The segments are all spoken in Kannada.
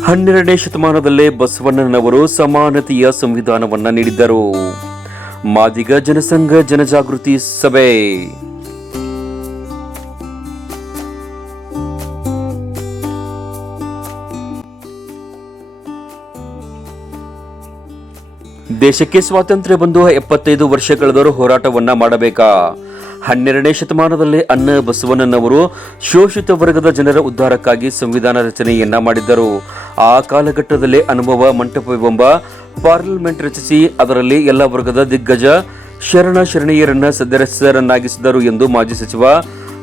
ಹನ್ನೆರಡನೇ ಶತಮಾನದಲ್ಲೇ ಬಸವಣ್ಣನವರು ಸಮಾನತೆಯ ಸಂವಿಧಾನವನ್ನ ನೀಡಿದ್ದರು. ಮಾದಿಗ ಜನಸಂಘ ಜನಜಾಗೃತಿ ಸಭೆ. ದೇಶಕ್ಕೆ ಸ್ವಾತಂತ್ರ್ಯ ಬಂದು ಎಪ್ಪತ್ತೈದು ವರ್ಷ ಕಳೆದರೂ ಹೋರಾಟವನ್ನ ಮಾಡಬೇಕಾ? ಹನ್ನೆರಡನೇ ಶತಮಾನದಲ್ಲಿ ಅನ್ನ ಬಸವಣ್ಣನವರು ಶೋಷಿತ ವರ್ಗದ ಜನರ ಉದ್ಧಾರಕ್ಕಾಗಿ ಸಂವಿಧಾನ ರಚನೆಯನ್ನ ಮಾಡಿದ್ದರು. ಆ ಕಾಲಘಟ್ಟದಲ್ಲಿ ಅನುಭವ ಮಂಟಪವೆಂಬ ಪಾರ್ಲಿಮೆಂಟ್ ರಚಿಸಿ ಅದರಲ್ಲಿ ಎಲ್ಲ ವರ್ಗದ ದಿಗ್ಗಜ ಶರಣ ಶರಣೀಯರನ್ನ ಸದಸ್ಯರನ್ನಾಗಿಸಿದರು ಎಂದು ಮಾಜಿ ಸಚಿವ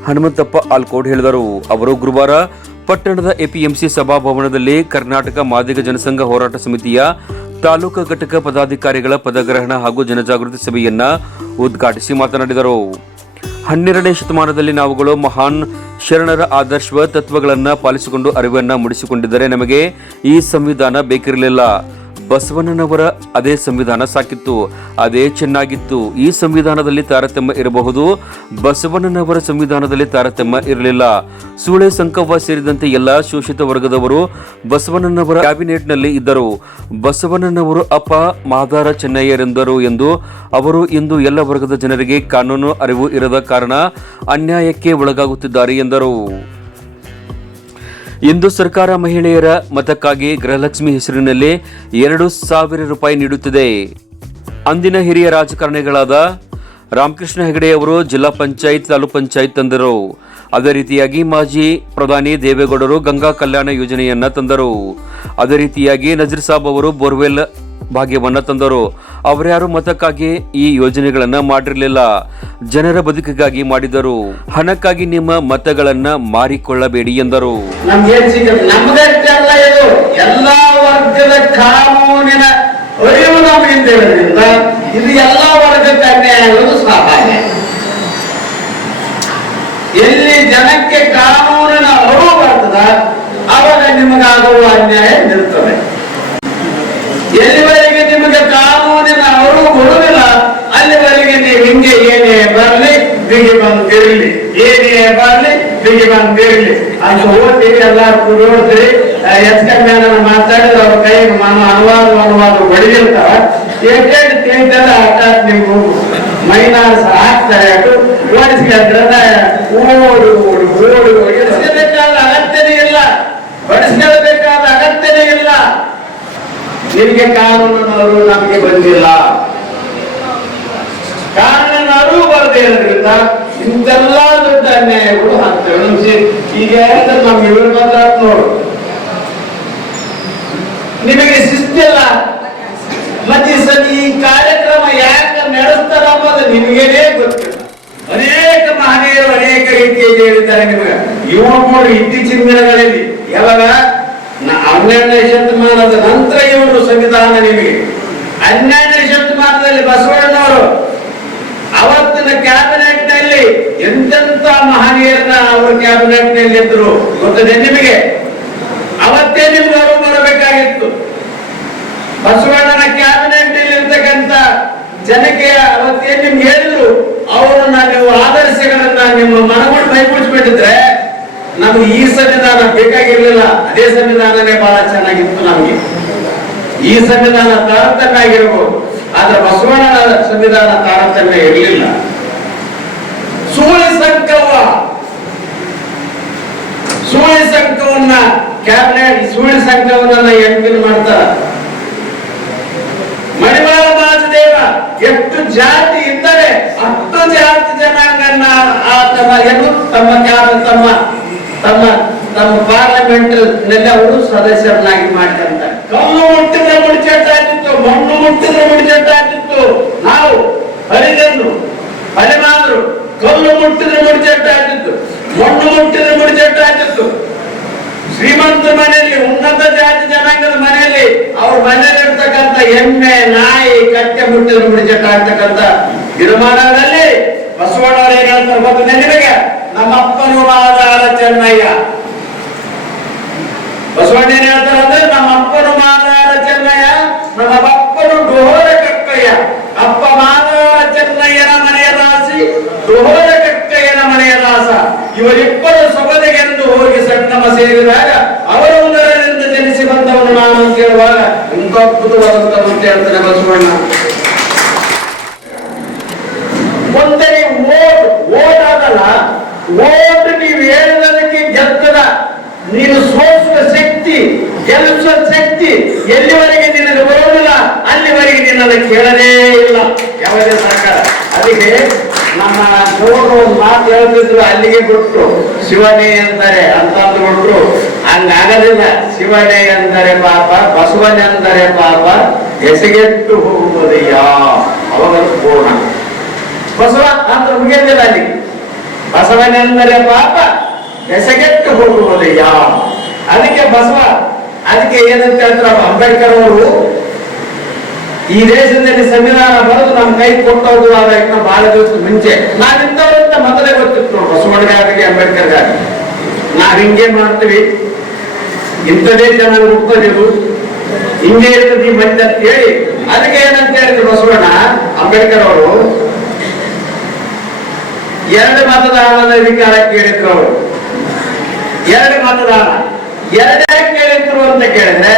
ಹನುಮಂತಪ್ಪ ಆಲ್ಕೋಡ್ ಹೇಳಿದರು. ಅವರು ಗುರುವಾರ ಪಟ್ಟಣದ ಎಪಿಎಂಸಿ ಸಭಾಭವನದಲ್ಲಿ ಕರ್ನಾಟಕ ಮಾದಿಗ ಜನಸಂಘ ಹೋರಾಟ ಸಮಿತಿಯ ತಾಲೂಕು ಘಟಕ ಪದಾಧಿಕಾರಿಗಳ ಪದಗ್ರಹಣ ಹಾಗೂ ಜನಜಾಗೃತಿ ಸಭೆಯನ್ನ ಉದ್ಘಾಟಿಸಿ ಮಾತನಾಡಿದರು. ಹನ್ನೆರಡನೇ ಶತಮಾನದಲ್ಲಿ ನಾವುಗಳು ಮಹಾನ್ ಶರಣರ ಆದರ್ಶ ತತ್ವಗಳನ್ನು ಪಾಲಿಸಿಕೊಂಡು ಅರಿವನ್ನು ಮೂಡಿಸಿಕೊಂಡಿದ್ದರೆ ನಮಗೆ ಈ ಸಂವಿಧಾನ ಬೇಕಿರಲಿಲ್ಲ. ಬಸವಣ್ಣನವರ ಅದೇ ಸಂವಿಧಾನ ಸಾಕಿತ್ತು. ಅದೇ ಚೆನ್ನಾಗಿತ್ತು. ಈ ಸಂವಿಧಾನದಲ್ಲಿ ತಾರತಮ್ಯ ಇರಬಹುದು. ಬಸವಣ್ಣನವರ ಸಂವಿಧಾನದಲ್ಲಿ ತಾರತಮ್ಯ ಇರಲಿಲ್ಲ. ಸೂಳೆ ಸಂಕವ್ವ ಸೇರಿದಂತೆ ಎಲ್ಲ ಶೋಷಿತ ವರ್ಗದವರು ಬಸವಣ್ಣನವರ ಕ್ಯಾಬಿನೆಟ್ನಲ್ಲಿ ಇದ್ದರು. ಬಸವಣ್ಣನವರು ಅಪ್ಪ ಮಾದಾರ ಚೆನ್ನಯ್ಯರೆಂದರು ಎಂದು ಅವರು ಇಂದು ಎಲ್ಲ ವರ್ಗದ ಜನರಿಗೆ ಕಾನೂನು ಅರಿವು ಇರದ ಕಾರಣ ಅನ್ಯಾಯಕ್ಕೆ ಒಳಗಾಗುತ್ತಿದ್ದಾರೆ ಎಂದರು. ಇಂದು ಸರ್ಕಾರ ಮಹಿಳೆಯರ ಮತಕ್ಕಾಗಿ ಗೃಹಲಕ್ಷ್ಮಿ ಹೆಸರಿನಲ್ಲಿ ಎರಡು ಸಾವಿರ ರೂಪಾಯಿ ನೀಡುತ್ತಿದೆ. ಅಂದಿನ ಹಿರಿಯ ರಾಜಕಾರಣಿಗಳಾದ ರಾಮಕೃಷ್ಣ ಹೆಗಡೆ ಅವರು ಜಿಲ್ಲಾ ಪಂಚಾಯತ್ ತಾಲೂಕ್ ಪಂಚಾಯತ್ ತಂದರು. ಅದೇ ರೀತಿಯಾಗಿ ಮಾಜಿ ಪ್ರಧಾನಿ ದೇವೇಗೌಡರು ಗಂಗಾ ಕಲ್ಯಾಣ ಯೋಜನೆಯನ್ನ ತಂದರು. ಅದೇ ರೀತಿಯಾಗಿ ನಜೀರ್ ಸಾಬ್ ಅವರು ಬೋರ್ವೆಲ್ ಭಾಗ್ಯವನ್ನ ತಂದರು. ಅವರ್ಯಾರು ಮತಕ್ಕಾಗಿ ಈ ಯೋಜನೆಗಳನ್ನು ಮಾಡಿರಲಿಲ್ಲ. ಜನರ ಬದುಕಿಗಾಗಿ ಮಾಡಿದರು. ಹಣಕ್ಕಾಗಿ ನಿಮ್ಮ ಮತಗಳನ್ನು ಮಾರಿಕೊಳ್ಳಬೇಡಿ ಎಂದರು. ಎಲ್ಲಾ ಅನ್ಯಾಯ ಎಲ್ಲಿ ಜನಕ್ಕೆ ಕಾನೂನಿನ ಅರಿವು ಬರ್ತದ ಅವಾಗ ನಿಮಗಾಗುವ ಅನ್ಯಾಯ ನಿಲ್ತದೆ ಎಲ್ಲಿವರೆಗೆ ನಿಮಗೆ ಕಾನೂನಿನ ಅವರು ಕೊಡುವಿಲ್ಲ, ಅಲ್ಲಿವರೆಗೆ ನೀವು ಹಿಂಗೆ ಏನೇ ಬರಲಿ, ಬಿಗಿ ಬಂದಿರಲಿ. ಏನೇ ಬರಲಿ, ಬಿಗಿ ಬಂದಿರಲಿ. ಅಂತ ಓದ್ತೀರಿ ಎಲ್ಲರೂ ಕೂಡಿ ಎಸ್ ಕಮ್ಮಿ ಮಾತಾಡಿದ್ರೆ ಅವ್ರ ಕೈ ಮನ ಅನುವಾದ ಅನುವಾದ ಹೊಡಿದಿರ್ತಾರ. ಏಟೇಟ್ ತಿಳಿದಲ್ಲ ಹಠಾತ್ ನೀವು ಮೈನಾಸ್ ಹಾಕ್ತಾರೆ ಅದು. ಓಡಿಸ್ಕೊಂಡ್ರೆ ಓಡು ಓಡು ಓಡು. ಓಡಿಸ್ಕೋಬೇಕಾದ ಅಗತ್ಯನೇ ಇಲ್ಲ. ಇಲ್ಲ ನಿಮಗೆ ಕಾನೂನವರು ನಮಗೆ ಬಂದಿಲ್ಲ. ಕಾನೂನು ಅರಿವು ಬರದೇ ಇರೋದ್ರಿಂದ ಇಂತೆಲ್ಲ ದೊಡ್ಡ ಅನ್ಯಾಯಗಳು ಆಗ್ತವೆ. ಈಗ ನಮ್ಗೆ ಇವರು ಮಾತಾಡ್ ನೋಡು. ನಿಮಗೆ ಶಿಸ್ತಿಲ್ಲ ಮತ್ತೆ ಈ ಈ ಕಾರ್ಯಕ್ರಮ ಯಾಕೆ ನಡೆಸ್ತಾರ ಅನ್ನೋದು ನಿಮಗೇನೇ ಗೊತ್ತಿಲ್ಲ. ಅನೇಕ ಮಹನೀಯರು ಅನೇಕ ರೀತಿಯಲ್ಲಿ ಹೇಳಿದ್ದಾರೆ ನಿಮಗೆ. ಇವರು ನೋಡಿ ಇತ್ತೀಚಿನ ದಿನಗಳಲ್ಲಿ, ಯಾವಾಗ ಹನ್ನೆರಡನೇ ಶತಮಾನದ ನಂತರ ಇವರು ಸಂವಿಧಾನ ನಿಮಗೆ. ಹನ್ನೆರಡನೇ ಶತಮಾನದಲ್ಲಿ ಬಸವಣ್ಣವರು ಅವತ್ತಿನ ಕ್ಯಾಬಿನೆಟ್ನಲ್ಲಿ ಎಂತೆಂತ ಮಹನೀಯರನ್ನ ಅವರು ಕ್ಯಾಬಿನೆಟ್ನಲ್ಲಿ ಇದ್ರು ಗೊತ್ತದೆ ನಿಮಗೆ? ಅವತ್ತೇ ನಿಮ್ಗೆ ಅವರು ಬರಬೇಕಾಗಿತ್ತು ಬಸವಣ್ಣನ ಕ್ಯಾಬಿನೆಟ್ನಲ್ಲಿ ಇರ್ತಕ್ಕಂಥ ಜನಕ್ಕೆ ಅವತ್ತೇ ನಿಮ್ಗೆ ಹೇಳಿದ್ರು. ಅವರನ್ನ ನೀವು ಆದರ್ಶಗಳನ್ನ ನಿಮ್ಮ ಮನಗೊಂಡು ಮೈಗೂಡಿಸ್ಬಿಟ್ಟಿದ್ರೆ ನಮ್ಗೆ ಈ ಸಂವಿಧಾನ ಬೇಕಾಗಿರ್ಲಿಲ್ಲ, ಅದೇ ಸಂವಿಧಾನನೇ ಬಹಳ ಚೆನ್ನಾಗಿತ್ತು ನಮಗೆ. ಈ ಸಂವಿಧಾನ ತಾರತಮ್ಯ ಆಗಿರ್ಬೋದು ಆದ್ರೆ ಬಸವಣ್ಣನ ಸಂವಿಧಾನ ತಾರತಮ್ಯ ಇರಲಿಲ್ಲ. ಸೂಳಿ ಸಂಕವ್ವ ಸೂಳಿ ಸಂಕವನ್ನ ಕ್ಯಾಬಿನೆಟ್ ಸುಳಿ ಸಂಕವನ್ನ ಎಂಪಿಲ್ ಮಾಡ್ತಾರ ಮಣಿಮಾಲ ಮಹಾದೇವ ಎಷ್ಟು ಜಾತಿ ಇದ್ದರೆ ಹತ್ತು ಜಾತಿ ಜನಾಂಗನ್ನ ಆ ತಮ್ಮ ಏನು ತಮ್ಮ ಕ್ಯಾಬ್ ತಮ್ಮ ತಮ್ಮ ತಮ್ಮ ಪಾರ್ಲಿಮೆಂಟ್ನಲ್ಲಿ ಅವರು ಸದಸ್ಯರನ್ನಾಗಿ ಮಾಡಿದಂತ. ಕಲ್ಲು ಮುಟ್ಟಿದ್ರೆ ಮುಡಿಚಟ್ಟಾಗಿತ್ತು ಮಣ್ಣು ಮುಟ್ಟಿದ್ರೆ ಆಗ್ತಿತ್ತು. ನಾವು ಹರಿಜನರು ಹರಿಮಾದ್ರು ಕಲ್ಲು ಮುಟ್ಟಿದ್ರೆ ಮುಡಿಚಟ್ಟಾಗಿತ್ತು ಮಣ್ಣು ಮುಟ್ಟಿದ್ರೆ ಆಗ್ತಿತ್ತು. ಶ್ರೀಮಂತ ಮನೆಯಲ್ಲಿ, ಉನ್ನತ ಜಾತಿ ಜನಾಂಗದ ಮನೆಯಲ್ಲಿ ಅವ್ರ ಮನೆಯಲ್ಲಿ ಎಮ್ಮೆ ನಾಯಿ ಕಟ್ಟೆ ಮುಟ್ಟಿದ್ರೆ ಮುಡಿಚಟ್ಟ ಆಗ್ತಕ್ಕಂಥ ನಿರ್ಮಾಣದಲ್ಲಿ ಬಸವಣ್ಣವ್ರು ಏನ್ ಹೇಳ್ತಾರೆ ನಿಮಗೆ ನಮ್ಮ ಅಪ್ಪನು ಮಾದಾರ ಚೆನ್ನಯ್ಯ. ಬಸವಣ್ಣನ ಹೇಳ್ತಾರಂದ್ರೆ ನಮ್ಮಪ್ಪನು ಮಾದಾರ ಚೆನ್ನಯ್ಯ ನಮ್ಮ ಅಪ್ಪನು ಡೋರ ಕಕ್ಕಯ್ಯ. ಅಪ್ಪ ಮಾದಾರ ಚೆನ್ನಯ್ಯನ ಮನೆಯ ದಾಸಿ ಡೋರ ಕಕ್ಕಯ್ಯನ ಮನೆಯ ದಾಸ. ಇವರಿಬ್ಬರು ಸೊಬದೆಗೆಂದು ಹೋಗಿ ಸಂಗಮ ಸೇರಿದಾಗ ಅವರೊಂದರಿಂದ ಜನಿಸಿ ಬಂದ ಕೇಳುವಾಗ ಇಂಥ ಅದ್ಭುತವಾದಂತ ಅಂತ ಹೇಳ್ತಾನೆ ಬಸವಣ್ಣ. ಮುಂದೆ ಓಟ್ ನೀವು ಹೇಳಿದದಕ್ಕೆ ಗೆದ್ದದ ನೀನು ಸೋಸುವ ಶಕ್ತಿ, ಗೆಲ್ಲಿಸುವ ಶಕ್ತಿ ಎಲ್ಲಿವರೆಗೆ ನಿನ್ನನ್ನು ಬರುವುದಿಲ್ಲ ಅಲ್ಲಿವರೆಗೆ ನಿನ್ನನ್ನು ಕೇಳದೇ ಇಲ್ಲ. ಯಾವುದೇ ಸರ್ಕಾರ. ಅದಕ್ಕೆ ನಮ್ಮ ಗೌರವ ಮಾತು ಹೇಳ್ತಿದ್ರು, ಅಲ್ಲಿಗೆ ಕೊಟ್ಟರು ಶಿವನೇ ಅಂತಾರೆ ಅಂತ ಅಂದ್ಬಿಟ್ರು ಹಂಗಾಗದಿಲ್ಲ. ಶಿವನೇ ಎಂದರೆ ಪಾಪ, ಬಸವನೇ ಅಂತಾರೆ ಪಾಪ, ಎಸೆಗೆಟ್ಟು ಹೋಗುವುದಯ್ಯ ಅವಾಗ ಪೂರ್ಣ. ಬಸವ ಅಂತ ಮುಗಿಯೋದಿಲ್ಲ ಅಲ್ಲಿ. ಬಸವನೆಂದರೆ ಪಾಪ, ಎಸಗೆಟ್ಟು ಹೋಗುವುದಯ್ಯ ಅದಕ್ಕೆ ಬಸವ, ಅದಕ್ಕೆ ಏನಂತ ಹೇಳ್ತಾರೆ ಅಂಬೇಡ್ಕರ್ ಅವರು ಈ ದೇಶದಲ್ಲಿ ಸಂವಿಧಾನ ಬರೆದು ನಮ್ಮ ಕೈ ಕೊಟ್ಟವರು ಅದಕ್ಕೆ ಬಹಳ ದಿವಸ ಮುಂಚೆ. ನಾವಿಂದವರಂತ ಮೊದಲೇ ಗೊತ್ತಿತ್ತು ನೋಡಿ ಬಸವಣ್ಣಗಾರಿಗೆ ಅಂಬೇಡ್ಕರ್ಗಾರಿಗೆ ನಾವ್ ಹಿಂಗೆ ಮಾಡ್ತೀವಿ. ಇಂಥದೇ ಜನ ಇದು ಹಿಂಗೆ ಇರ್ತದೆ ಮಂದಿ ಅಂತ ಹೇಳಿ ಅದಕ್ಕೆ ಏನಂತ ಹೇಳಿದ್ರು ಬಸವಣ್ಣ ಅಂಬೇಡ್ಕರ್ ಅವರು ಎರಡು ಮತದಾನದ ಅಧಿಕಾರ ಕೇಳಿದ್ರು. ಅವರು ಎರಡು ಮತದಾನ. ಎರಡೇ ಕೇಳಿದ್ರು ಅಂತ ಕೇಳಿದ್ರೆ,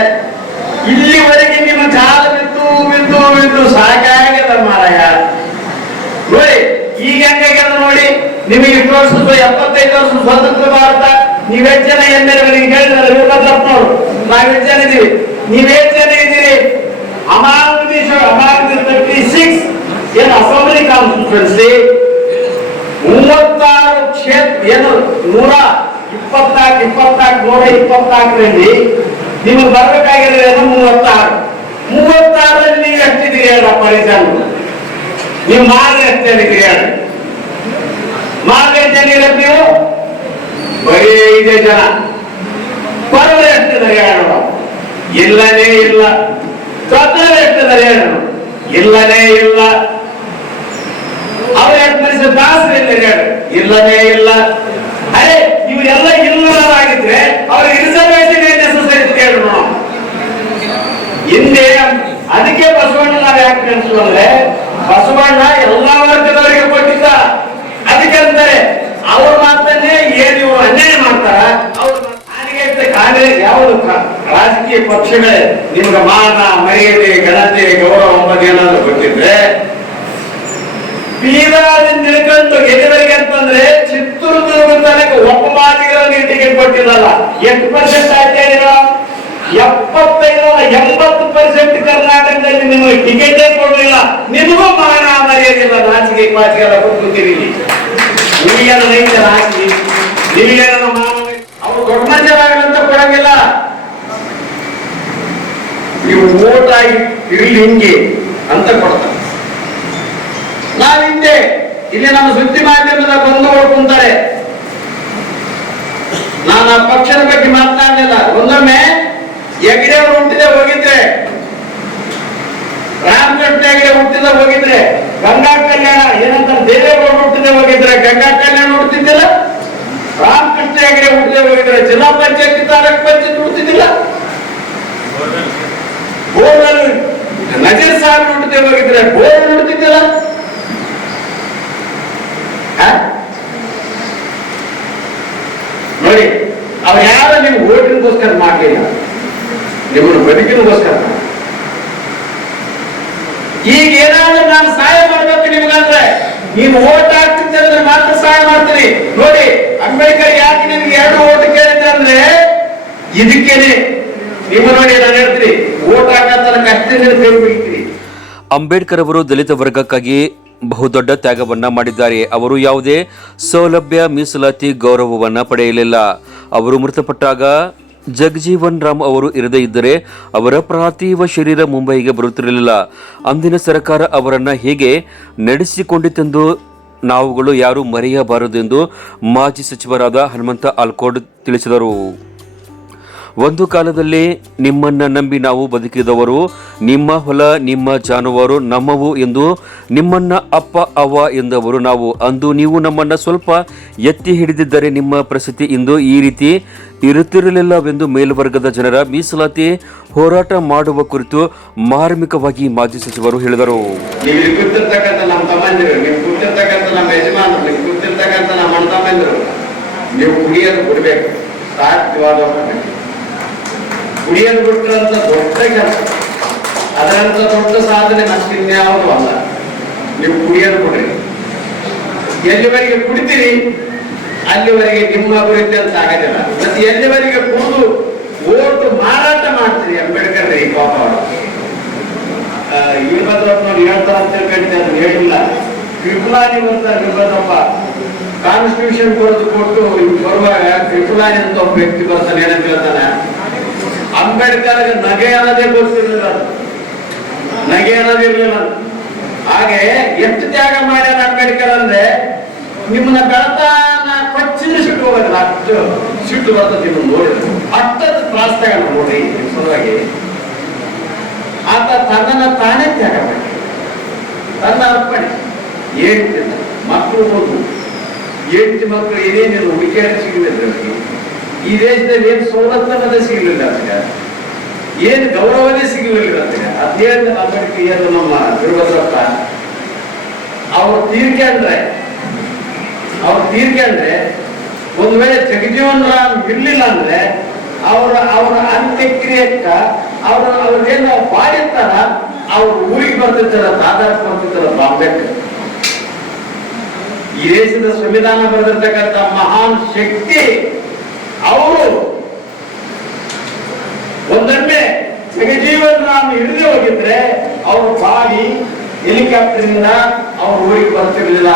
ಇಲ್ಲಿವರೆಗೆ ನಿಮ್ಮ ಕಾಲ ಬಿದ್ದು ಬಿದ್ದು ಬಿದ್ದು ಸಾಕಾಗ್ಯದ ಮಾರಾಯ. ನೋಡಿ, ಈಗ ಹೆಂಗಾಗ್ಯದ ನೋಡಿ, ನಿಮಗೆ ಇಷ್ಟು ವರ್ಷದ ಎಪ್ಪತ್ತೈದು ವರ್ಷ ಸ್ವತಂತ್ರ ಭಾರತ. ನೀವೆಷ್ಟು ಜನ ನನಗೆ ಹೇಳಿದ್ರೆ ವೀರಭದ್ರಪ್ಪನವರು ನಾವೆಷ್ಟು ಜನ ಇದ್ದೀವಿ ನೀವೆಷ್ಟು ಜನ ಇದ್ದೀರಿ ಅಮಾಂಗ್ ತರ್ಟಿ ಸಿಕ್ಸ್ ಏನು ಅಸೆಂಬ್ಲಿ ಕಾನ್ಸ್ಟಿಟ್ಯೂನ್ಸಿ ಮೂವತ್ತಾರು ಕ್ಷೇತ್ರ, ಏನು, ನೂರ ಇಪ್ಪತ್ನಾಲ್ಕು ಇಪ್ಪತ್ನಾಲ್ಕು, ನೂರ ಇಪ್ಪತ್ನಾಲ್ಕರಲ್ಲಿ ನಿಮಗೆ ಬರ್ಬೇಕಾಗಿರೋದು ಏನು ಮೂವತ್ತಾರು? ಮೂವತ್ತಾರಲ್ಲಿ ನೀವು ಎಷ್ಟಿದ್ದೀರಿ ಹೇಳಪ್ಪ ಜನ ನೀವು ಮಾರ್ಗ ಎಷ್ಟಿದ್ದೀರಿ ಹೇಳಿ. ಮಾರ್ಗ ಎಷ್ಟು ಜನ ಇರೋದು ನೀವು? ಬರೀ ಐದೇ ಜನ. ಪರ್ವ ಎಷ್ಟಿದ್ದಾರೆ ಹೇಳೋಣ. ಇಲ್ಲನೇ ಇಲ್ಲ. ಸ್ವತಂತ್ರ ಎಷ್ಟಿದ್ದಾರೆ ಹೇಳೋಣ. ಇಲ್ಲನೇ ಇಲ್ಲ. ಅವ್ರ ಪರಿಸರ ದಾಸರು ಇಲ್ಲ ಹೇಳಿ ಇಲ್ಲನೇ ಇಲ್ಲ. ಅರೆ, ಇವರೆಲ್ಲ ಇಲ್ಲದಾಗಿದ್ರೆ ಅವ್ರಿಗೆ ರಿಸರ್ವೇಶನ್ ಏನ್ ನೆಸಸರಿ ನಾವು ಹಿಂದೆ ಅದಕ್ಕೆ ಬಸವಣ್ಣ ನಾವು ಯಾಕೆ ನೆನೆಸು ಅಂದ್ರೆ, ಬಸವಣ್ಣ ಎಲ್ಲಾ ವರ್ಗದವರಿಗೆ ಕೊಟ್ಟಿದ್ದ. ಅದಕ್ಕೆ ಅಂತಾರೆ, ಅವ್ರ ಮಾತನ್ನೇ ಏನ್ ಇವ್ರು ಅನ್ಯಾಯ ಮಾಡ್ತಾರ, ಅವ್ರ ಕಾಂಗ್ರೆಸ್ ಕಾಂಗ್ರೆಸ್ ಯಾವುದು ರಾಜಕೀಯ ಪಕ್ಷಗಳೇ ನಿಮ್ಗೆ ಮಾನ, ಮರ್ಯಾದೆ, ಘನತೆ, ಗೌರವ ಏನಾದ್ರು ಗೊತ್ತಿದ್ರೆ ಬೀದರ್ದಿಂದ ಹಿಡ್ಕೊಂಡು ಎಲ್ಲಿವರೆಗೆ ಅಂತಂದ್ರೆ ಚಿತ್ರದುರ್ಗ ತನಕ ಒಬ್ಬ ಮಾತಿಗೆ ಟಿಕೆಟ್ ಕೊಟ್ಟಿರಲ್ಲ. ಎಷ್ಟು ಪರ್ಸೆಂಟ್ ಆಯ್ತು ಹೇಳಿರೋ ಎಪ್ಪತ್ತೈದು ಎಂಬತ್ತು ಪರ್ಸೆಂಟ್ ಕರ್ನಾಟಕದಲ್ಲಿ ನಿಮಗೆ ಟಿಕೆಟೇ ಕೊಡಲಿಲ್ಲ. ನಿಮಗೂ ಮಾನ ಮರ್ಯಾದಿಲ್ಲ ನಾಚಿಕೆ ಪಾಚಿಗೆ ಎಲ್ಲ ಇಲ್ಲಿ. ನಿಮಗೆಲ್ಲ ರೈತ, ನಾಚಿಕೆ. ನಿಮಗೆಲ್ಲ ಮಾನ ಅವ್ರು ದೊಡ್ಡ ಮನುಷ್ಯರಾಗಲಂತ ಕೊಡಂಗಿಲ್ಲ. ನೀವು ಓಟ್ ಆಗಿ ಇರ್ಲಿ ಹಿಂಗೆ ಅಂತ ಕೊಡ್ತಾರೆ. ನಾವು ಹಿಂದೆ? ಇಲ್ಲಿ ನಮ್ಮ ಸುದ್ದಿ ಮಾಧ್ಯಮದ ಬಂಧುಗಳು ಕುಂತಾರೆ. ನಾನು ಆ ಪಕ್ಷದ ಬಗ್ಗೆ ಮಾತನಾಡಲಿಲ್ಲ. ಒಂದೊಮ್ಮೆ ಹೆಗಡೆ ಅವರು ಹುಟ್ಟಿದೆ ಹೋಗಿದ್ರೆ ರಾಮಕೃಷ್ಣ ಹೆಗಡೆ ಹುಟ್ಟಿದ ಹೋಗಿದ್ರೆ, ಗಂಗಾ ಕಲ್ಯಾಣ, ಏನಂತಾರೆ, ದೇವೇಗೌಡ ಹುಟ್ಟಿದೆ ಹೋಗಿದ್ರೆ, ಗಂಗಾ ಕಲ್ಯಾಣ ಹುಡ್ತಿದ್ದಿಲ್ಲ ರಾಮಕೃಷ್ಣ ಹೆಗಡೆ ಹುಟ್ಟಿದೆ ಹೋಗಿದ್ರೆ, ಜಿಲ್ಲಾ ಪಂಚಾಯತ್ ತಾಲೂಕ್ ಪಂಚಾಯತ್ ಹುಡ್ತಿದ್ದಿಲ್ಲ ಬೋರ್ವೆಲ್ ನಜೀರ್ ಸಾಹೇಬ್ ಹುಟ್ಟಿದೆ ಹೋಗಿದ್ರೆ ಬೋರ್ ಹುಡ್ತಿದ್ದಿಲ್ಲ ಹ? ನೋಡಿ ಅವ್ರು ಯಾರು ನೀವು ಓಟಿನಗೋಸ್ಕರ ಮಾಡಲಿಲ್ಲ? ನಿಮ್ಮನ್ನು ಬದುಕಿನಗೋಸ್ಕರ ಈಗ ಏನಾದ್ರೂ ನಾನು ಸಹಾಯ ಮಾಡಬೇಕು ನಿಮ್ಗಂದ್ರೆ, ನೀವು ಓಟ್ ಹಾಕ್ತಿದ್ದಂದ್ರೆ ಮಾತ್ರ ಸಹಾಯ ಮಾಡ್ತೀನಿ. ನೋಡಿ, ಅಂಬೇಡ್ಕರ್ ಯಾಕೆ ನಿಮ್ಗೆ ಎರಡು ಓಟ್ ಕೇಳಿದ್ರೆ ಅಂದ್ರೆ, ಇದಕ್ಕೇನೆ. ನಿಮ್ಮ ನೋಡಿ, ನಾನು ಹೇಳ್ತೀನಿ, ಓಟ್ ಹಾಕಂತ ಕಷ್ಟ ಕೈ ಅಂಬೇಡ್ಕರ್ ಅವರು ದಲಿತ ವರ್ಗಕ್ಕಾಗಿ ಬಹುದೊಡ್ಡ ತ್ಯಾಗವನ್ನ ಮಾಡಿದ್ದಾರೆ. ಅವರು ಯಾವುದೇ ಸೌಲಭ್ಯ ಮೀಸಲಾತಿ ಗೌರವವನ್ನ ಪಡೆಯಲಿಲ್ಲ. ಅವರು ಮೃತಪಟ್ಟಾಗ ಜಗಜೀವನ್ ರಾಮ್ ಅವರು ಇರದೇ ಇದ್ದರೆ ಅವರ ಪ್ರಾರ್ಥಿವ ಶರೀರ ಮುಂಬೈಗೆ ಬರುತ್ತಿರಲಿಲ್ಲ. ಅಂದಿನ ಸರ್ಕಾರ ಅವರನ್ನ ಹೇಗೆ ನಡೆಸಿಕೊಂಡಿತೆಂದು ನಾವುಗಳು ಯಾರು ಮರೆಯಬಾರದು ಎಂದು ಮಾಜಿ ಸಚಿವರಾದ ಹನುಮಂತ ಆಲ್ಕೋಡ್ ತಿಳಿಸಿದರು. ಒಂದು ಕಾಲದಲ್ಲಿ ನಿಮ್ಮನ್ನ ನಂಬಿ ನಾವು ಬದುಕಿದವರು, ನಿಮ್ಮ ಹೊಲ, ನಿಮ್ಮ ಜಾನುವಾರು ನಮ್ಮವು ಎಂದು ನಿಮ್ಮನ್ನ ಅಪ್ಪ ಅವ್ವ ಎಂದವರು ನಾವು. ಅಂದು ನೀವು ನಮ್ಮನ್ನ ಸ್ವಲ್ಪ ಎತ್ತಿ ಹಿಡಿದಿದ್ದರೆ ನಿಮ್ಮ ಪರಿಸ್ಥಿತಿ ಇಂದು ಈ ರೀತಿ ಇರುತ್ತಿರಲಿಲ್ಲವೆಂದು ಮೇಲ್ವರ್ಗದ ಜನರ ಮೀಸಲಾತಿ ಹೋರಾಟ ಮಾಡುವ ಕುರಿತು ಮಾರ್ಮಿಕವಾಗಿ ಮಾಜಿ ಸಚಿವರು ಹೇಳಿದರು. ನೀವು ಕುಡಿಯಲು ಬಿಡ್ಬೇಕು ಸಾಧ್ಯವಾದ ಕುಡಿಯೋದು ಬಿಟ್ಟರಂತ ದೊಡ್ಡ ಕೆಲಸ. ಅದರಂತ ದೊಡ್ಡ ಸಾಧನೆ ನಮ್ಗಿನ್ಯಾವುದು ಅಲ್ಲ. ನೀವು ಕುಡಿಯನ್ನು ಕೊಡ್ರಿ. ಎಲ್ಲಿವರೆಗೆ ಕುಡಿತೀರಿ, ಅಲ್ಲಿವರೆಗೆ ನಿಮ್ಮ ಅಭಿವೃದ್ಧಿ ಅಂತ ಆಗೋದಿಲ್ಲ. ಮತ್ತೆ ಎಲ್ಲಿವರೆಗೆ ಕುಡಿದು ಓಟು ಮಾರಾಟ ಮಾಡ್ತೀರಿ ಅಂಬೇಡ್ಕರ್ ರೀ ಪಾಪ ಅವರು. ಹೇಳ್ತಾರ ಅಂತ ಹೇಳ್ಕೊಂಡೆ ಹೇಳಿಲ್ಲ. ಕ್ರಿಪುಲಾನಿ ಅಂತ ವೀರಭದ್ರಪ್ಪ ಕಾನ್ಸ್ಟಿಟ್ಯೂಷನ್ ಕೊಡೋದು ಕೊಟ್ಟು ಬರುವಾಗ ಕ್ರಿಪುಲಾನಿ ಅಂತ ಒಬ್ಬ ವ್ಯಕ್ತಿ ಬರ್ತಾನೆ, ಏನಂತ ಹೇಳ್ತಾನೆ? ಅಂಬೇಡ್ಕರ್ ನಗೆ ಅನ್ನೋದೇ ಗೊತ್ತಿರಲಿಲ್ಲ. ನಗೆ ಅನ್ನೋದಿರ್ಲಿಲ್ಲ ಹಾಗೆ ಎಷ್ಟು ತ್ಯಾಗ ಮಾಡ್ಯಾರ ಅಂಬೇಡ್ಕರ್ ಅಂದ್ರೆ ನಿಮ್ಮನ್ನ ಬೆಳತಾನ ಕೊಚ್ಚಿನ ಸಿಟ್ಟು ಹೋಗೋದಿಲ್ಲ. ಅಷ್ಟು ಸಿಟ್ಟು ಬರ್ತದೆ ನೀವು ನೋಡಿದ್ರೆ ಅಷ್ಟದ ತಗೊಂಡು ನೋಡಿ ಸಲುವಾಗಿ ಆತ ತನ್ನನ್ನ ತಾನೇ ತ್ಯಾಗ ಮಾಡಿ ತನ್ನ ಅರ್ಪಣೆ ಹೇಳ್ತಿದ್ದ ಮಕ್ಕಳು ಹೋದ್ರು ಹೆಂಡತಿ ಮಕ್ಕಳು ಏನೇನಿಲ್ಲ ಹುಡುಕಿಯಾಡಿ ಸಿಗಲಿಲ್ಲ. ಈ ದೇಶದಲ್ಲಿ ಏನು ಸವಲತ್ತು ಅನ್ನೋದೇ ಸಿಗಲಿಲ್ಲ ಅದಕ್ಕೆ. ಏನು ಗೌರವನೇ ಸಿಗಲಿಲ್ಲ ಅದೇನು ಅಂಬೇಡ್ಕರ್ ಏನು ನಮ್ಮ ದುರ್ಬಸಪ್ಪ ಅವ್ರು ತೀರ್ಕೊಂಡ್ರೆ ಅವ್ರು ತೀರ್ಕೊಂಡ್ರೆ ಒಂದ್ ವೇಳೆ ಜಗಜೀವನ್ ರಾಮ್ ಇರ್ಲಿಲ್ಲ ಅಂದ್ರೆ ಅವರ ಅವರ ಅಂತ್ಯಕ್ರಿಯಕ್ಕ ಅವ್ರ ಅವ್ರದೇನು ಮಾಡಿರ್ತಾರ ಅವ್ರ ಊರಿಗೆ ಬರ್ತಿರ್ತಾರ ದಾದಾರ್ ಬರ್ತಿರ್ತಾರ ಬಾಂಬೆಕ್ಕೆ ಈ ದೇಶದ ಸಂವಿಧಾನ ಬರೆದಿರ್ತಕ್ಕಂಥ ಮಹಾನ್ ಶಕ್ತಿ ಅವರು ಒಂದೊಮ್ಮೆ ರಾಮ್ ಹಿಡಿದು ಹೋಗಿದ್ರೆ ಅವರು ಹೆಲಿಕಾಪ್ಟರ್ ಇಂದ ಅವ್ರ ಊರಿಗೆ ಬರ್ತಿರ್ಲಿಲ್ಲ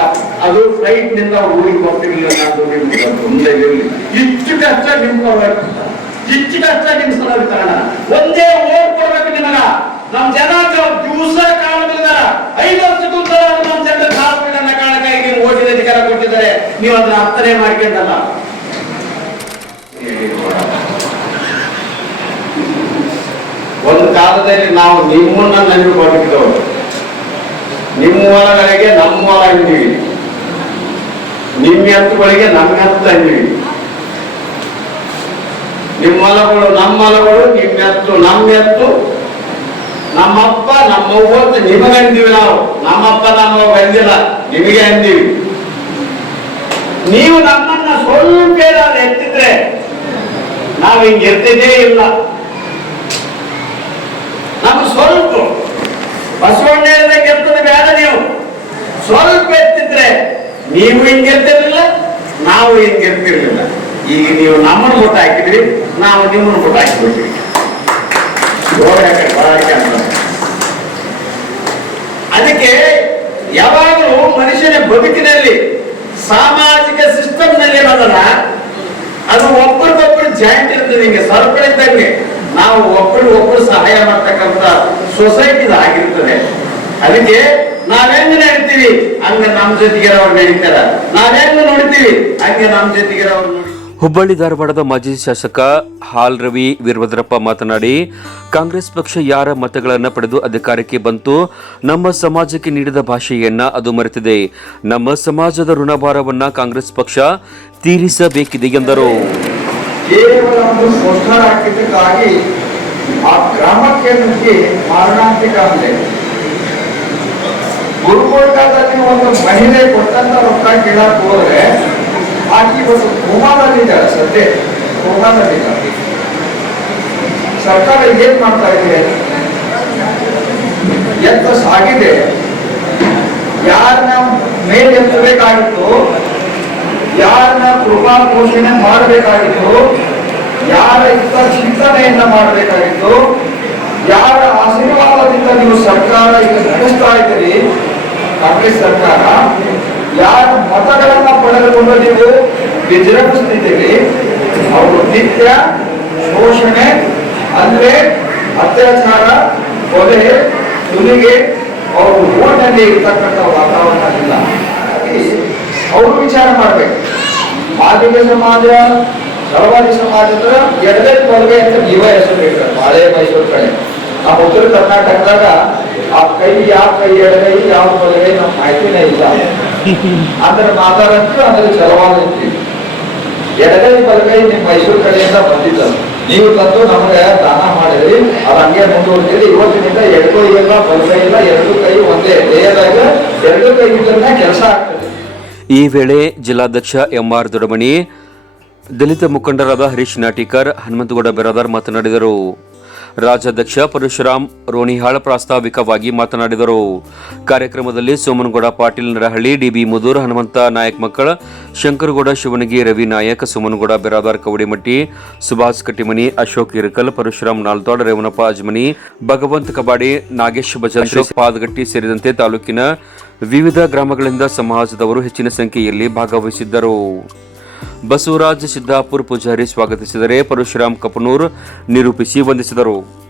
ಅದು ಫ್ಲೈಟ್ನಿಂದ ಅವ್ರ ಊರಿಗೆ ಬರ್ತಿರ್ಲಿಲ್ಲ ಮುಂದೆ ಇರಲಿ. ಇಷ್ಟು ಕಷ್ಟ ಇಷ್ಟು ಕಷ್ಟ ಕಾರಣ. ಒಂದೇ ಓಟ್ ಕೊಡ್ಬೇಕು ನಿಮಗ ನಮ್ ಜನ ದಿವಸ ಕಾಣುತ್ತಿಲ್ಲ ಐದು ವರ್ಷಕ್ಕೂ ನಮ್ ಜನ ಕಾರಣಕ್ಕಾಗಿ ನೀವು ಓಟಿನ ಅಧಿಕಾರ ಕೊಟ್ಟಿದ್ದಾರೆ. ನೀವು ಅದನ್ನ ಅರ್ಥನೆ ಮಾಡ್ಕೊಂಡಲ್ಲ. ಒಂದು ಕಾಲದಲ್ಲಿ ನಾವು ನಿಮ್ಮನ್ನ ನಂಬಿಕೊಂಡಿದ್ದವರು. ನಿಮ್ಮ ಹೊಲಗಳಿಗೆ ನಮ್ಮ ಹೊಲ ಅಂದಿವಿ ನಿಮ್ಮ ಎತ್ತುಗಳಿಗೆ ನಮ್ಮ ಎತ್ತು ಅಂದಿವಿ ನಿಮ್ಮ ಹೊಲಗಳು ನಮ್ಮ ಹೊಲಗಳು ನಿಮ್ಮ ಎತ್ತು ನಮ್ಮ ಎತ್ತು ನಮ್ಮಪ್ಪ, ನಮ್ಮವ್ವ ಅಂತ ನಿಮಗೆ ಅಂದಿವಿ ನಾವು. ನಮ್ಮಪ್ಪ, ನಮ್ಮವ್ವ ಅಂದಿಲ್ಲ, ನಿಮಗೆ ಅಂದಿವಿ. ನೀವು ನಮ್ಮನ್ನ ಸ್ವಲ್ಪ ಎತ್ತಿದ್ರೆ, ನಾವು ಹಿಂಗೆ ಎತ್ತಿದ್ದೇ ಇಲ್ಲ. ಸ್ವಲ್ಪ. ಬಸವಣ್ಣ ಎತ್ತದ ಬೇಡ ನೀವು. ಸ್ವಲ್ಪ ಎತ್ತಿದ್ರೆ ನೀವು ಹಿಂಗೆ ಎತ್ತಿರ್ಲಿಲ್ಲ ನಾವು ಹಿಂಗೆ ಎತ್ತಿರ್ಲಿಲ್ಲ ಈಗ ನೀವು ನಮ್ಮನ್ನ ಊಟ ಹಾಕಿದ್ರಿ, ನಾವು ನಿಮ್ಮನ್ನ ಊಟ ಹಾಕಿಬಿಟ್ವಿ ಅದಕ್ಕೆ ಯಾವಾಗಲೂ ಮನುಷ್ಯನ ಬದುಕಿನಲ್ಲಿ, ಸಾಮಾಜಿಕ ಸಿಸ್ಟಮ್ನಲ್ಲಿ ಅದು ಒಬ್ಬರಿಗೊಬ್ಬರು ಜಾಯಿಂಟ್ ಇರ್ತದೆ ಹಿಂಗೆ ಸರ್ಪಳ ಇದ್ದಂಗೆ ನಾವು ಒಬ್ಬರು ಒಬ್ಬರು ಸಹಾಯ ಮಾಡ್ತಕ್ಕಂತ ಸೊಸೈಟಿ ಆಗಿರ್ತದೆ ಅದಕ್ಕೆ ನಾವೇನ್ ನಡೀತೀವಿ? ಹಂಗ ನಮ್ ಅವ್ರು ನಡೀತಾರ. ನಾವೇನ್ ನೋಡ್ತೀವಿ? ಹಂಗೆ ನಮ್ ಜೊತೆಗೆ ಅವ್ರು ಹುಬ್ಬಳ್ಳಿ ಧಾರವಾಡದ ಮಾಜಿ ಶಾಸಕ ಹಾಲ್ ರವಿ ವೀರಭದ್ರಪ್ಪ ಮಾತನಾಡಿ, ಕಾಂಗ್ರೆಸ್ ಪಕ್ಷ ಯಾರ ಮತಗಳನ್ನು ಪಡೆದು ಅಧಿಕಾರಕ್ಕೆ ಬಂತು, ನಮ್ಮ ಸಮಾಜಕ್ಕೆ ನೀಡಿದ ಭಾಷೆಯನ್ನ ಅದು ಮರೆತಿದೆ. ನಮ್ಮ ಸಮಾಜದ ಋಣಭಾರವನ್ನ ಕಾಂಗ್ರೆಸ್ ಪಕ್ಷ ತೀರಿಸಬೇಕಿದೆ ಎಂದರು. ಕೇವಲ ಒಂದು ಪೋಸ್ಟರ್ ಹಾಕಿದ್ದಕ್ಕಾಗಿ ಆ ಗ್ರಾಮಕ್ಕೆ ನುಗ್ಗಿ ಮಾರಣಾಂತಿಕ ಅಂದ್ರೆ ಗುರುಗೋಲ್ಡಾದಲ್ಲಿ ಒಂದು ಮಹಿಳೆ ಕೊಟ್ಟಂತ ರೊಕ್ಕ ಕೇಳಕ್ ಹೋದ್ರೆ ಆಕೆ ಇವತ್ತು ಕೋಮಾದಲ್ಲಿದ್ದಾಳೆ, ಸದ್ಯ ಕೋಮಾದಲ್ಲಿದ್ದಾಳೆ. ಸರ್ಕಾರ ಏನ್ ಮಾಡ್ತಾ ಇದೆ? ಎತ್ತ ಸಾಗಿದೆ. ಯಾರನ್ನ ಮೇಲೆತ್ತಬೇಕಾಗಿತ್ತು? ಯಾರನ್ನ ಕೃಪಾ ಪೋಷಣೆ ಮಾಡಬೇಕಾಗಿತ್ತು, ಯಾರ ಇತ್ತ ಚಿಂತನೆಯನ್ನ ಮಾಡಬೇಕಾಗಿತ್ತು, ಯಾರ ಆಶೀರ್ವಾದದಿಂದ ನೀವು ಸರ್ಕಾರ ಈಗ ನಡೆಸ್ತಾ ಇದ್ದೀರಿ, ಕಾಂಗ್ರೆಸ್ ಸರ್ಕಾರ, ಯಾರ ಮತಗಳನ್ನ ಪಡೆದುಕೊಂಡು ನೀವು ವಿಜೃಂಭಿಸ್ತಿದ್ದೀರಿ, ಅವರು ನಿತ್ಯ ಶೋಷಣೆ ಅಂದ್ರೆ ಅತ್ಯಾಚಾರ, ಕೊಲೆ, ಸುಲಿಗೆ, ಅವರು ಓಟ್ನಲ್ಲಿ ಇರ್ತಕ್ಕಂಥ ವಾತಾವರಣ ಇಲ್ಲ. ಅವರು ವಿಚಾರ ಮಾಡ್ಬೇಕು. ಮಾದಿಗ ಸಮಾಜ ಸರ್ವಾದಿ ಸಮಾಜದ ಎಡಗೈ ಕೊಡುಗೆ ಅಂತ ಜೀವ ಹೆಸರು ಹೇಳ್ತಾರೆ, ಬಾಳೆ ಮೈಸೂರು ಕಡೆ. ಆ ಉತ್ತರ ಕರ್ನಾಟಕದಾಗ ಆ ಕೈ ಯಾವ ಕೈ ಎಡಗೈ ಯಾವ ಬಲಗೈ ನಮ್ಮ ಮಾಹಿತಿನೇ ಇಲ್ಲ. ಅಂದ್ರೆ ಮಾತಾಡಕ್ಕೆ ಅಂದ್ರೆ ಚಲವಾದ ಎಡಗೈ, ಬಲಗೈ ನಿಮ್ಮ ಮೈಸೂರು ಕಡೆಯಿಂದ ಬಂದಿದ್ದದು ನೀವು ತಂದು ನಮಗೆ ದಾನ ಮಾಡಿದ್ರಿ, ಅದು ಹಂಗೆ ಮುಂದುವರಿದಿರಿ ಇವತ್ತಿನಿಂದ ಎಡಗೈ ಇಲ್ಲ ಬಲಗೈ ಇಲ್ಲ ಎರಡು ಕೈ ಒಂದೇ. ದೇಹದಾಗ ಎರಡು ಕೈ ಇದ್ದರೆ ಕೆಲಸ ಆಗ್ತದೆ. ಈ ವೇಳೆ ಜಿಲ್ಲಾಧ್ಯಕ್ಷ ಎಂಆರ್ ದೊಡಮಣಿ ದಲಿತ ಮುಖಂಡರಾದ ಹರೀಶ್ ನಾಟಿಕರ್, ಹನುಮಂತಗೌಡ ಬಿರಾದಾರ್ ಮಾತನಾಡಿದರು. ರಾಜ್ಯಾಧ್ಯಕ್ಷ ಪರಶುರಾಮ್ ರೋಣಿಹಾಳ್ ಪ್ರಾಸ್ತಾವಿಕವಾಗಿ ಮಾತನಾಡಿದರು. ಕಾರ್ಯಕ್ರಮದಲ್ಲಿ ಸೋಮನಗೌಡ ಪಾಟೀಲ್ ನರಹಳ್ಳಿ, ಡಿಬಿ ಮುದೂರ್, ಹನುಮಂತ ನಾಯಕ್ ಮಕ್ಕಳ, ಶಂಕರಗೌಡ, ಶಿವನಗಿ, ರವಿ ನಾಯಕ್, ಸೋಮನಗೌಡ ಬಿರಾದಾರ್, ಕವಡಿಮಟ್ಟಿ, ಸುಭಾಷ್ ಕಟ್ಟಿಮನಿ, ಅಶೋಕ್ ಇರಕಲ್ ಪರಶುರಾಮ್ ನಾಲ್ತಾಡ್ ರೇವಣಪ್ಪ ಅಜ್ಮನಿ, ಭಗವಂತ ಕಬಾಡಿ, ನಾಗೇಶ್ ಭಜನ್ ಪಾದಗಟ್ಟಿ ಸೇರಿದಂತೆ ತಾಲೂಕಿನ ವಿವಿಧ ಗ್ರಾಮಗಳಿಂದ ಸಮಾಜದವರು ಹೆಚ್ಚಿನ ಸಂಖ್ಯೆಯಲ್ಲಿ ಭಾಗವಹಿಸಿದ್ದರು. ಬಸವರಾಜ್ ಸಿದ್ದಾಪುರ್ ಪೂಜಾರಿ ಸ್ವಾಗತಿಸಿದರೆ ಪರಶುರಾಮ್ ಕಪನೂರ್ ನಿರೂಪಿಸಿ ವಂದಿಸಿದರು.